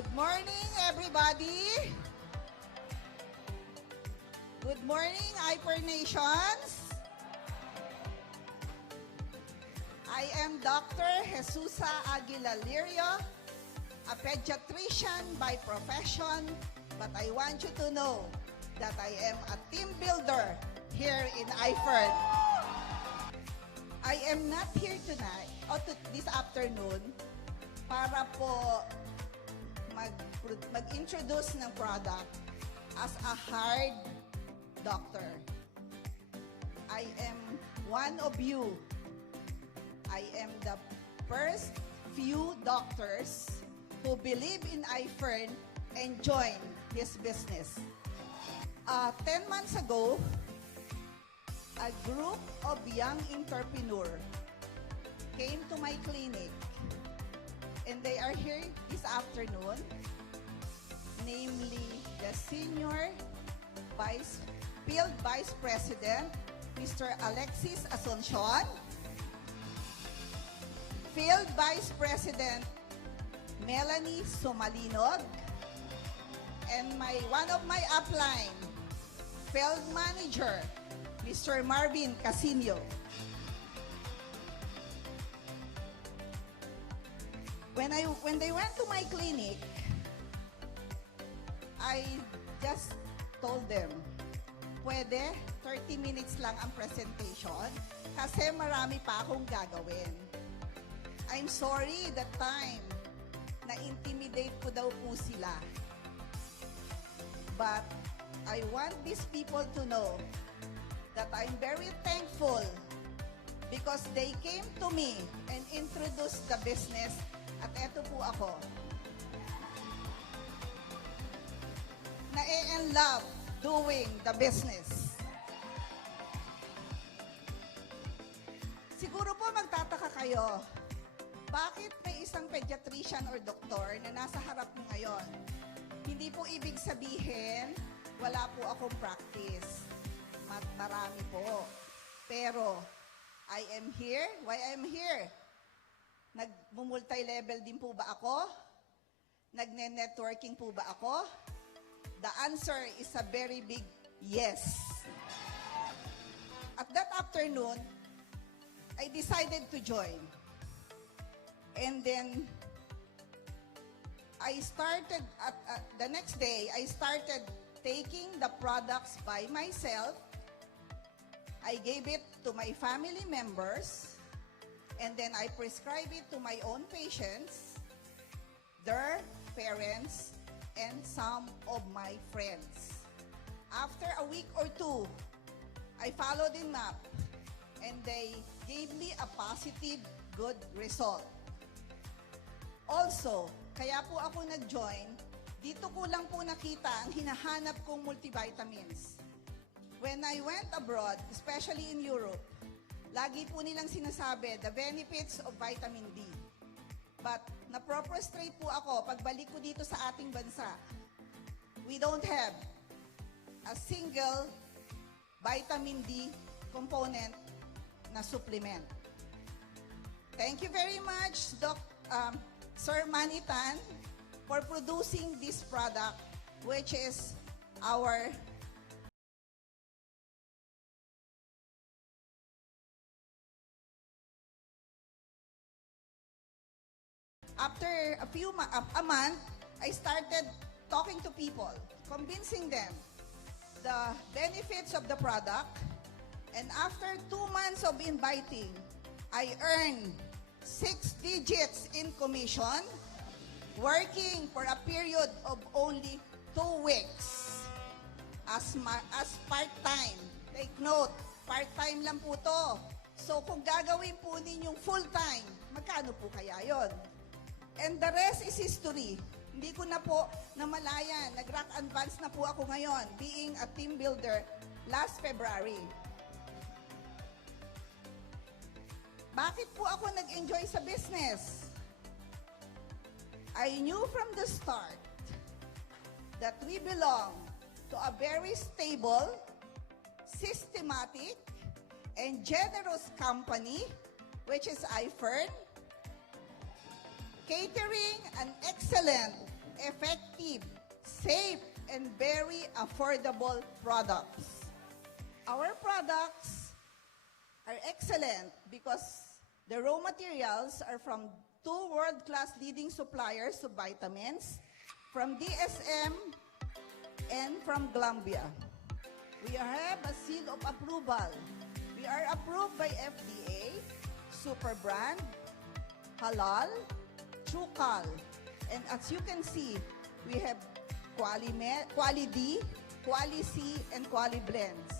Good morning, everybody. Good morning, Ifern Nations. I am Dr. Jesusa Aguila Lirio, a pediatrician by profession, but I want you to know that I am a team builder here in Ifern. I am not here tonight, or this afternoon, para po mag-introduce ng product as a hard doctor. I am one of you. I am the first few doctors who believe in Ifern and join this business. 10 months ago, a group of young entrepreneurs came to my clinic, and they are here this afternoon, namely the Senior Field Vice President, Mr. Alexis Asuncion, Field Vice President, Melanie Somalinog, and one of my upline, Field Manager, Mr. Marvin Casino. When they went to my clinic, I just told them, pwede 30 minutes lang ang presentation kasi marami pa akong gagawin. I'm sorry that time na-intimidate ko daw po sila. But I want these people to know that I'm very thankful because they came to me and introduced the business, at eto po ako. Na-in love doing the business. Siguro po magtataka kayo, bakit may isang pediatrician or doktor na nasa harap mo ngayon? Hindi po ibig sabihin, wala po akong practice. Marami po. Pero, I am here. Why I am here? Nag-multi-level din po ba ako? Nagne-networking po ba ako? The answer is a very big yes. At that afternoon, I decided to join. And then, I started, the next day, I started taking the products by myself. I gave it to my family members, and then I prescribed it to my own patients, their parents, and some of my friends. After a week or two, I followed them up, and they gave me a positive, good result. Also, kaya po ako nag-join, dito ko lang po nakita ang hinahanap kong multivitamins. When I went abroad, especially in Europe, lagi po nilang sinasabi the benefits of vitamin D. But na-prostrate po ako pagbalik ko dito sa ating bansa. We don't have a single vitamin D component na supplement. Thank you very much, Sir Manitan, for producing this product, which is our after a month, I started talking to people, convincing them the benefits of the product. And after 2 months of inviting, I earned 6 digits in commission, working for a period of only 2 weeks as part-time. Take note, part-time lang po to. So kung gagawin po ninyong full-time, magkano po kaya yon? And the rest is history. Hindi ko na po namalayan. Nag-rack advance na po ako ngayon, being a team builder last February. Bakit po ako nag-enjoy sa business? I knew from the start that we belong to a very stable, systematic, and generous company, which is Ifern, catering an excellent effective, safe, and very affordable products. Our products are excellent because the raw materials are from two world-class leading suppliers of vitamins, from DSM and from Glambia. We have a seal of approval. We are approved by FDA, Super Brand, Halal, Trukal. And as you can see, we have Quali D, Quali C, and Quali Blends.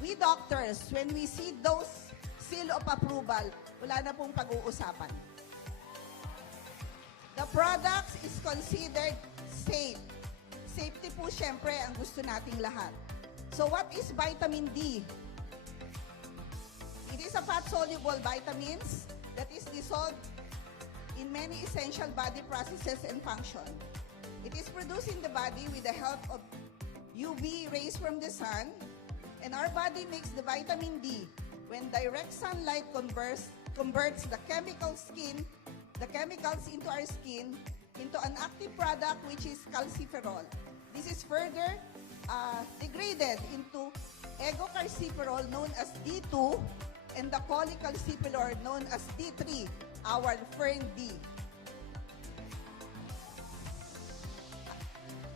We doctors, when we see those seal of approval, wala na pong pag-uusapan. The products is considered safe. Safety po syempre ang gusto nating lahat. So what is vitamin D? It is a fat-soluble vitamins that is dissolved in many essential body processes and function. It is produced in the body with the help of UV rays from the sun, and our body makes the vitamin D when direct sunlight converts the chemicals into our skin into an active product which is calciferol. This is further degraded into egocalciferol known as D2 and the cholecalciferol known as D3, our Ifern D.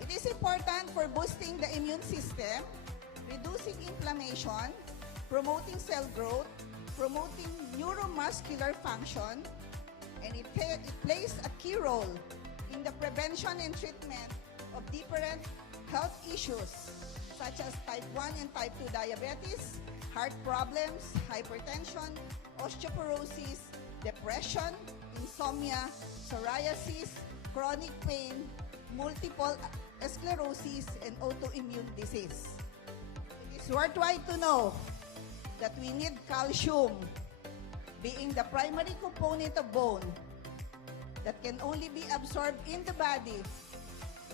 It is important for boosting the immune system, reducing inflammation, promoting cell growth, promoting neuromuscular function, and it plays a key role in the prevention and treatment of different health issues such as type 1 and type 2 diabetes, heart problems, hypertension, osteoporosis, depression, insomnia, psoriasis, chronic pain, multiple sclerosis, and autoimmune disease. It is worthwhile to know that we need calcium, being the primary component of bone that can only be absorbed in the body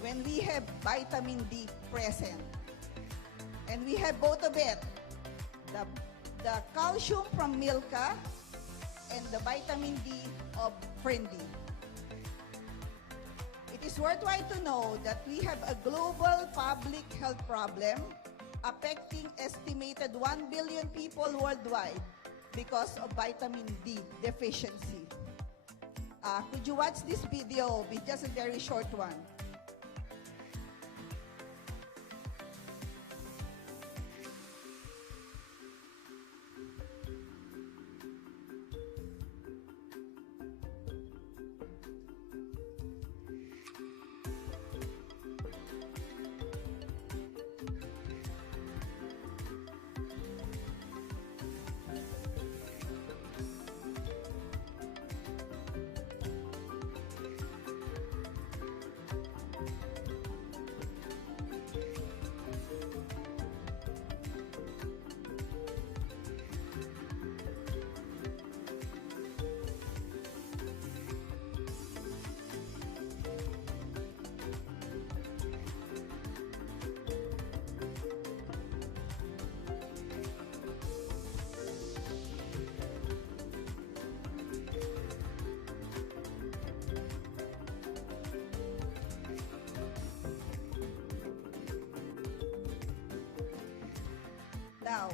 when we have vitamin D present. And we have both of it, the calcium from Milka and the vitamin D of Ifern D. It is worthwhile to know that we have a global public health problem affecting estimated 1 billion people worldwide because of vitamin D deficiency. Could you watch this video? It's just a very short one. Now,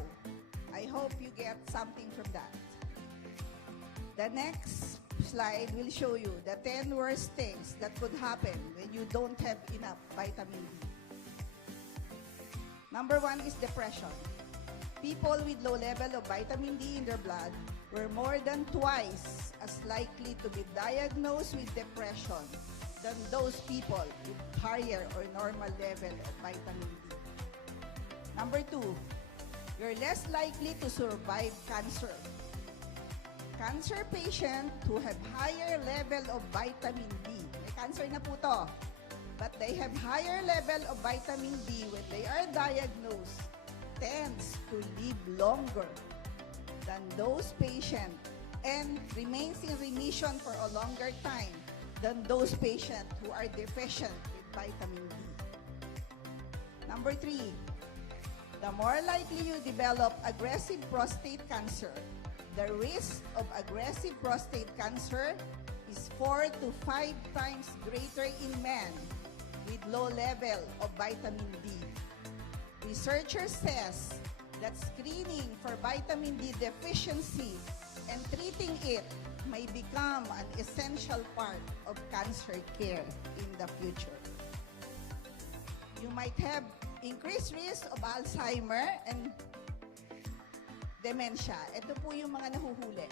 I hope you get something from that. The next slide will show you the 10 worst things that could happen when you don't have enough vitamin D. Number 1 is depression. People with low level of vitamin D in their blood were more than twice as likely to be diagnosed with depression than those people with higher or normal level of vitamin D. Number 2, you're less likely to survive cancer. Cancer patients who have higher level of vitamin D, may cancer na po to, but they have higher level of vitamin D when they are diagnosed, tends to live longer than those patients and remains in remission for a longer time than those patients who are deficient with vitamin D. Number 3, the more likely you develop aggressive prostate cancer. The risk of aggressive prostate cancer is 4 to 5 times greater in men with low level of vitamin D. Researchers says that screening for vitamin D deficiency and treating it may become an essential part of cancer care in the future. You might have increased risk of Alzheimer and dementia. Ito po yung mga nahuhuli.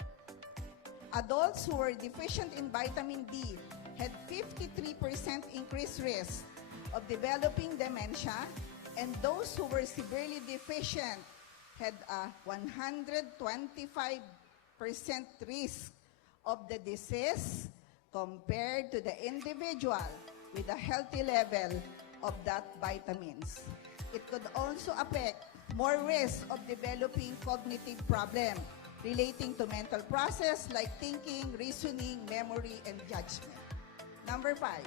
Adults who were deficient in vitamin D had 53% increased risk of developing dementia, and those who were severely deficient had a 125% risk of the disease compared to the individual with a healthy level of that vitamins. It could also affect more risk of developing cognitive problem relating to mental process like thinking, reasoning, memory, and judgment. Number 5,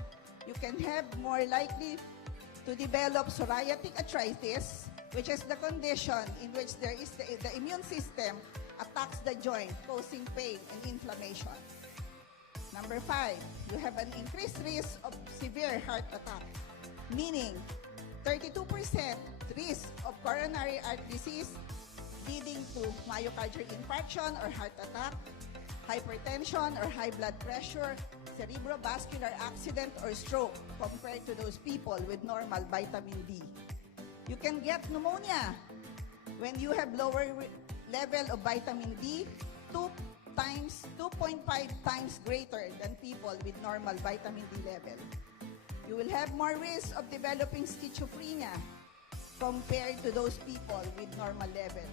you can have more likely to develop psoriatic arthritis, which is the condition in which there is the immune system attacks the joint, causing pain and inflammation. Number 5, you have an increased risk of severe heart attack, meaning 32% risk of coronary heart disease leading to myocardial infarction or heart attack, hypertension or high blood pressure, cerebrovascular accident or stroke compared to those people with normal vitamin D. You can get pneumonia when you have lower level of vitamin D, 2.5 times greater than people with normal vitamin D level. You will have more risk of developing schizophrenia compared to those people with normal level.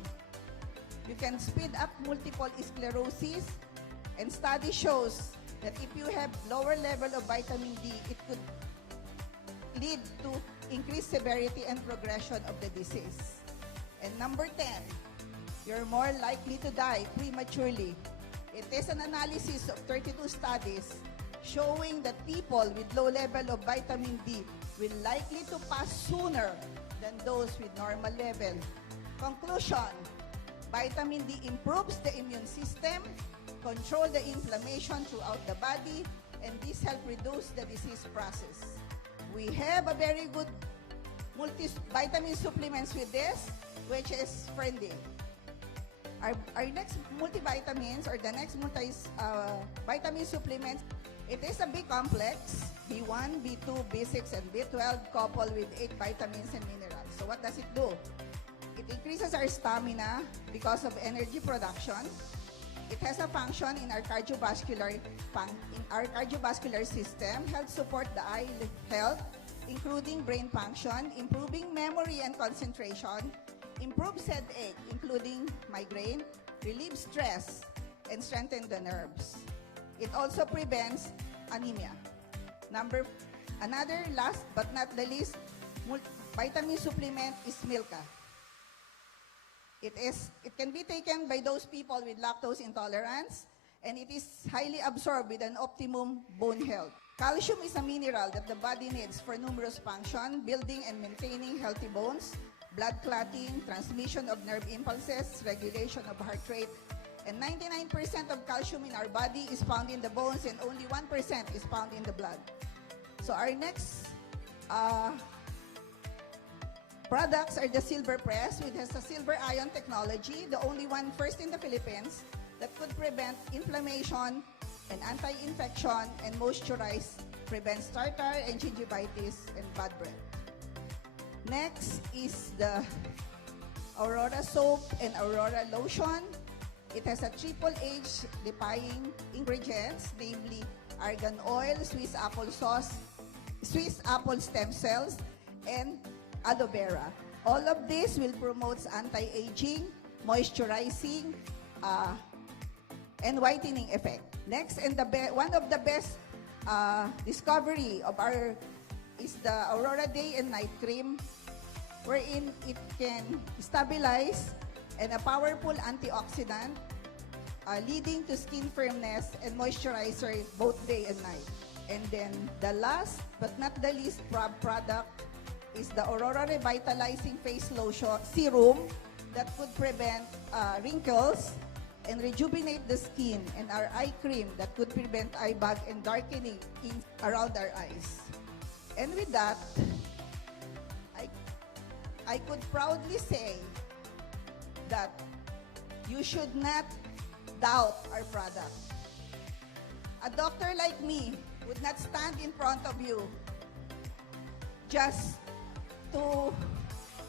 You can speed up multiple sclerosis, and study shows that if you have lower level of vitamin D, it could lead to increased severity and progression of the disease. And number 10, you're more likely to die prematurely. It is an analysis of 32 studies showing that people with low level of vitamin D will likely to pass sooner than those with normal level. Conclusion, vitamin D improves the immune system, control the inflammation throughout the body, and this helps reduce the disease process. We have a very good multivitamin supplements with this, which is Ifern. Our next multivitamins, or the next vitamin supplements, it is a B complex, B1, B2, B6, and B12 coupled with 8 vitamins and minerals. So what does it do? It increases our stamina because of energy production. It has a function in our cardiovascular system, helps support the eye health, including brain function, improving memory and concentration, improves headache, including migraine, relieves stress, and strengthens the nerves. It also prevents anemia. Another last but not the least vitamin supplement is Milka. It can be taken by those people with lactose intolerance, and it is highly absorbed with an optimum bone health. Calcium is a mineral that the body needs for numerous functions, building and maintaining healthy bones, blood clotting, transmission of nerve impulses, regulation of heart rate, and 99% of calcium in our body is found in the bones, and only 1% is found in the blood. So our next products are the Silver Press, which has a silver ion technology, the only one first in the Philippines that could prevent inflammation and anti-infection and moisturize, prevents tartar and gingivitis and bad breath. Next is the Aurora soap and Aurora lotion. It has a triple H defying ingredients, namely argan oil, Swiss apple sauce, Swiss apple stem cells, and aloe vera. All of this will promote anti-aging, moisturizing, and whitening effect. Next, and one of the best discovery of our is the Aurora Day and Night Cream, wherein it can stabilize and a powerful antioxidant, leading to skin firmness and moisturizer both day and night. And then the last but not the least product is the Aurora Revitalizing Face Lotion Serum that could prevent wrinkles and rejuvenate the skin, and our eye cream that could prevent eye bag and darkening around our eyes. And with that, I could proudly say that you should not doubt our product. A doctor like me would not stand in front of you just to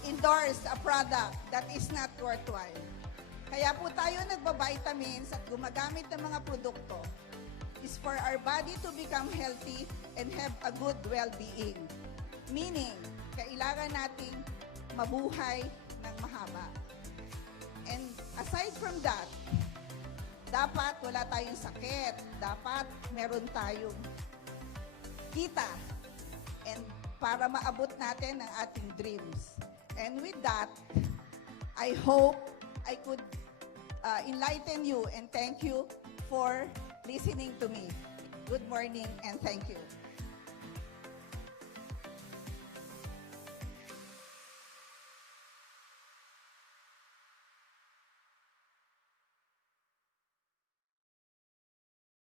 endorse a product that is not worthwhile. Kaya po tayo nagba-vitamins at gumagamit ng mga produkto is for our body to become healthy and have a good well-being. Meaning, kailangan nating mabuhay ng mahaba. And aside from that, dapat wala tayong sakit. Dapat meron tayong kita. And para maabot natin ang ating dreams. And with that, I hope I could enlighten you and thank you for listening to me. Good morning and thank you.